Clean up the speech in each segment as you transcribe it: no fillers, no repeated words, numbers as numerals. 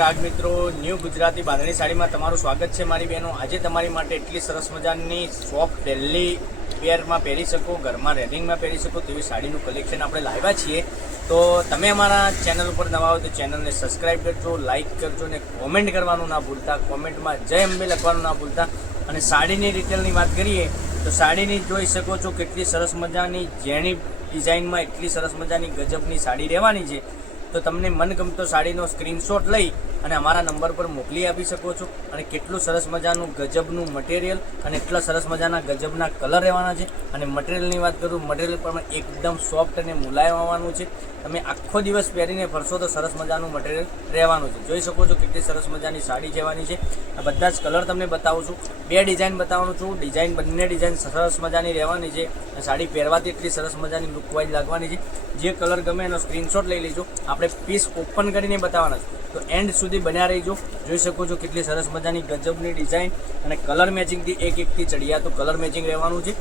રાગ મિત્રો ન્યૂ ગુજરાતી બાંધણી સાડીમાં તમારું સ્વાગત છે મારી બહેનો। આજે તમારી માટે એટલી સરસ મજાની સોફ્ટ ડેલી વેરમાં પહેરી શકો, ઘરમાં રેડિંગમાં પહેરી શકો તેવી સાડીનું કલેક્શન આપણે લાવ્યા છીએ। તો તમે અમારા ચેનલ ઉપર નવા હો તો ચેનલને સબસ્ક્રાઈબ કરજો, લાઇક કરજો અને કોમેન્ટ કરવાનું ના ભૂલતા। કોમેન્ટમાં જય અંબે લખવાનું ના ભૂલતા। અને સાડીની ડિટેલની વાત કરીએ તો સાડીની જોઈ શકો છો કેટલી સરસ મજાની ઝીણી ડિઝાઇનમાં એટલી સરસ મજાની ગજબની સાડી રહેવાની છે। તો તમને મનગમતો સાડીનો સ્ક્રીનશોટ લઈ અને અમારા નંબર પર મોકલી આપી શકો છો। અને કેટલું સરસ મજાનું ગજબનું મટીરિયલ અને એટલા સરસ મજાના ગજબના કલર રહેવાના છે। અને મટીરિયલની વાત કરું, મટીરિયલ પણ એકદમ સોફ્ટ અને મુલાયમ આવવાનું છે। તમે આખો દિવસ પહેરીને ફરશો તો સરસ મજાનું મટીરિયલ રહેવાનું છે। જોઈ શકો છો કેટલી સરસ મજાની સાડી જવાની છે। આ બધા જ કલર તમને બતાવું છું, બે ડિઝાઇન બતાવવાનું છું। ડિઝાઇન બંને ડિઝાઇન સરસ મજાની રહેવાની છે। સાડી પહેરવાથી એટલી સરસ મજાની લુકવાઇઝ લાગવાની છે। જે કલર ગમે એનો સ્ક્રીનશોટ લઈ લેજો। આપણે પીસ ઓપન કરીને બતાવવાના છે તો એન્ડ સુધી બન્યા રહીજો। જોઈ શકો છો કેટલી સરસ મજાની ગજબની ડિઝાઇન અને કલર મેચિંગથી એકથી ચડિયા તો કલર મેચિંગ રહેવાનું છે।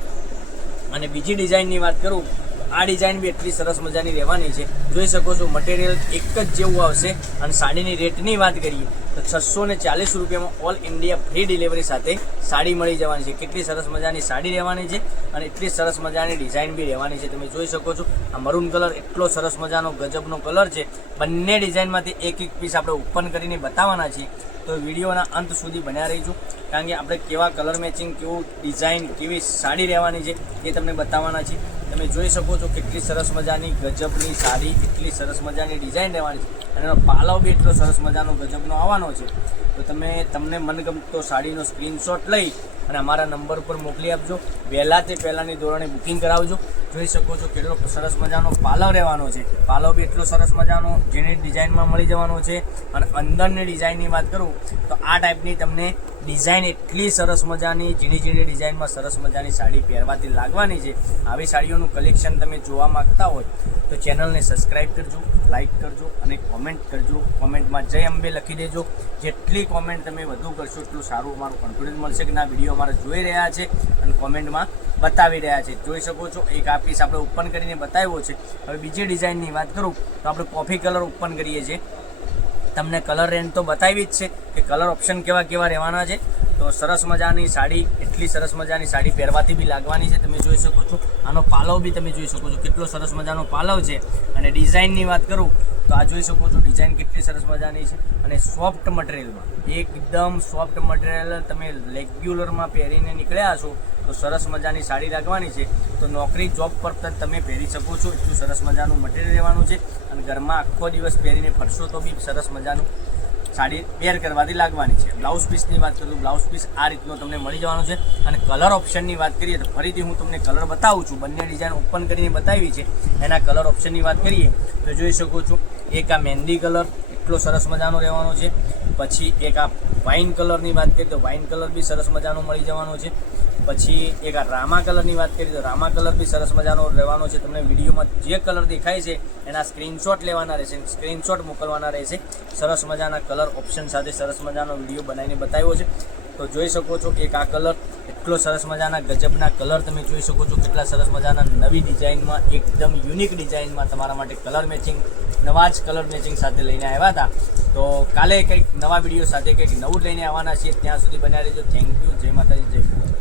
અને બીજી ડિઝાઇનની વાત કરું, આ ડિઝાઇન બી એટલી સરસ મજાની રહેવાની છે। જોઈ શકો છો મટીરિયલ એક જ જેવું આવશે। અને સાડીની રેટની વાત કરીએ તો 640 રૂપિયામાં ઓલ ઇન્ડિયા ફ્રી ડિલિવરી સાથે સાડી મળી જવાની છે। કેટલી સરસ મજાની સાડી રહેવાની છે અને એટલી સરસ મજાની ડિઝાઇન બી રહેવાની છે। તમે જોઈ શકો છો આ મરૂન કલર એટલો સરસ મજાનો ગજબનો કલર છે। બંને ડિઝાઇનમાંથી એક પીસ આપણે ઓપન કરીને બતાવવાના છીએ। તો વિડીયોના અંત સુધી બન્યા રહીજો, કારણ કે આપણે કેવા કલર મેચિંગ, કેવું ડિઝાઇન, કેવી સાડી રહેવાની છે એ તમને બતાવવાના છીએ। તમે જોઈ શકો છો કેટલી સરસ મજાની ગજબની સાડી, એટલી સરસ મજાની ડિઝાઇન રહેવાની છે અને એનો પાલવ બી એટલો સરસ મજાનો ગજબનો આવવાનો છે। તો તમને મનગમતો સાડીનો સ્ક્રીનશોટ લઈ અને અમારા નંબર પર મોકલી આપજો। વહેલા તે પહેલાંની ધોરણે બુકિંગ કરાવજો। જોઈ શકો છો કેટલો સરસ મજાનો પાલવ રહેવાનો છે। પાલવ બી એટલો સરસ મજાનો જેની ડિઝાઇનમાં મળી જવાનો છે। અને અંદરની ડિઝાઇનની વાત કરું તો આ ટાઈપની તમને ડિઝાઇન એટલી સરસ મજાની ઝીણી ડિઝાઇનમાં સરસ મજાની સાડી પહેરવાથી લાગવાની છે। આવી સાડીઓનું કલેક્શન તમે જોવા માગતા હોય તો ચેનલને સબસ્ક્રાઈબ કરજો, લાઇક કરજો અને કોમેન્ટ કરજો। કોમેન્ટમાં જય અંબે લખી દેજો। જેટલી કોમેન્ટ તમે વધુ કરશો એટલું સારું અમારું કોન્ફિડન્સ મળશે કે ના વિડીયો અમારા જોઈ રહ્યા છે અને કોમેન્ટમાં બતાવી રહ્યા છે। જોઈ શકો છો એક આ પીસ આપણે ઓપન કરીને બતાવ્યો છે। હવે બીજી ડિઝાઇનની વાત કરું તો આપણે કોફી કલર ઓપન કરીએ છીએ। તમને કલર રેન્જ તો બતાવી જ છે કે કલર ઓપ્શન કેવા રહેવાના છે। તો સરસ મજાની સાડી, એટલી સરસ મજાની સાડી પહેરવાથી બી લાગવાની છે। તમે જોઈ શકો છો આનો પાલવ બી તમે જોઈ શકો છો કેટલો સરસ મજાનો પાલવ છે। અને ડિઝાઇનની વાત કરું તો આ જોઈ શકો છો ડિઝાઇન કેટલી સરસ મજાની છે અને સોફ્ટ મટીરિયલમાં, એકદમ સોફ્ટ મટીરિયલ। તમે રેગ્યુલરમાં પહેરીને નીકળ્યા છો તો સરસ મજાની સાડી લાગવાની છે। તો નોકરી જોબ પર તમે પહેરી શકો છો એટલું સરસ મજાનું મટીરિયલ રહેવાનું છે। અને ઘરમાં આખો દિવસ પહેરીને ફરશો તો બી સરસ મજાનું સાડી વેર કરવાથી લાગવાની છે। બ્લાઉઝ પીસની વાત કરું, બ્લાઉઝ પીસ આ રીતનો તમને મળી જવાનો છે। અને કલર ઓપ્શનની વાત કરીએ તો ફરીથી હું તમને કલર બતાવું છું। બંને ડિઝાઇન ઓપન કરીને બતાવી છે। એના કલર ઓપ્શનની વાત કરીએ તો જોઈ શકો છો એક આ મહેંદી કલર એટલો સરસ મજાનો રહેવાનો છે। પછી એક આ વાઇન કલરની વાત કરીએ તો વાઇન કલર બી સરસ મજાનો મળી જવાનો છે। પછી એક આ રામા કલરની વાત કરીએ તો રામા કલર બી સરસ મજાનો રહેવાનો છે। તમને વિડીયોમાં જે કલર દેખાય છે એના સ્ક્રીનશોટ લેવાના રહેશે, સ્ક્રીનશોટ મોકલવાના રહેશે। સરસ મજાના કલર ઓપ્શન સાથે સરસ મજાનો વિડીયો બનાવીને બતાવ્યો છે। તો જોઈ શકો છો કે એક આ કલર એટલો સરસ મજાના ગજબના કલર તમે જોઈ શકો છો કેટલા સરસ મજાના નવી ડિઝાઇનમાં, એકદમ યુનિક ડિઝાઇનમાં તમારા માટે કલર મેચિંગ, નવા જ કલર મેચિંગ સાથે લઈને આવ્યા હતા। તો કાલે કંઈક નવા વિડીયો સાથે કંઈક નવું લઈને આવવાના છીએ। ત્યાં સુધી બન્યા રહેજો। Thank you. જય માતાજી, જય